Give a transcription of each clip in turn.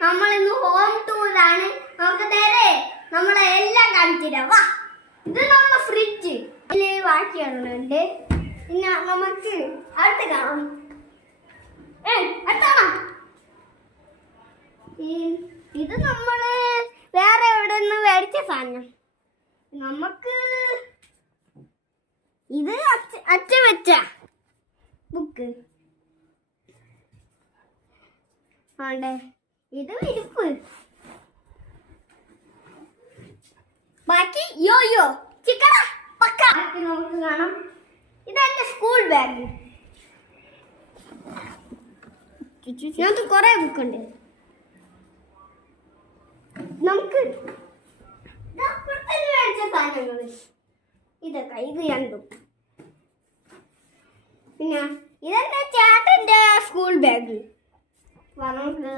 നമ്മൾ ഇന്ന് ഹോം ടൂറാണ്. നമുക്ക് നേരെ നമ്മളെ എല്ലാം കാണിച്ചിരാ. വാ, ഇത് നമ്മുടെ ഫ്രിഡ്ജ്. ഇതില് ബാക്കിയുണ്ട്. പിന്നെ നമുക്ക് അടുത്ത് കാണാം. അടുത്താണോ? ഇത് നമ്മള് വേറെ എവിടെ നിന്ന് മേടിച്ച സാധനം. നമുക്ക് ഇത് അച്ഛൻ വെച്ച ബുക്ക് ആണ്ടേ. ഇത് വിരിപ്പ്. ബാക്കി യോയോ ചിക്കട പക്ക. നമുക്ക് കാണാം. ഇതെന്റെ സ്കൂൾ ബാഗ്. ഞങ്ങൾക്ക് കുറെ ബുക്കുണ്ട്. നമുക്ക് മേടിച്ച സാധനങ്ങൾ ഇതൊക്കെ. ഇത് രണ്ടും. പിന്നെ ഇതെന്റെ ചേട്ടന്റെ സ്കൂൾ ബാഗ്. നമുക്ക്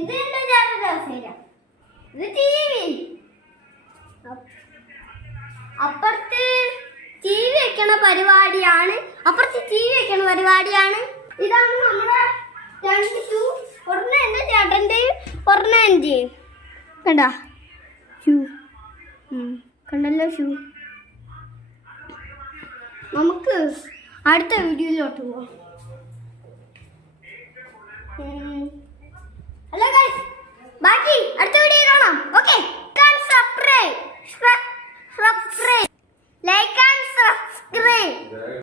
ഇതെന്റെ ചേട്ടന്റെ കസേര. ഇത് TV. അപ്പുറത്ത് TV വെക്കണ പരിപാടിയാണ്. ഇതാണ് നമ്മുടെ രണ്ട് ഷൂ. ഒരെണ്ണം എന്റെ ചേട്ടന്റെയും ഒരെണ്ണം എന്റെയും. കണ്ട ഷൂ? കണ്ടല്ലോ ഷൂ. നമുക്ക് അടുത്ത വീഡിയോയിലോട്ട് പോവാം.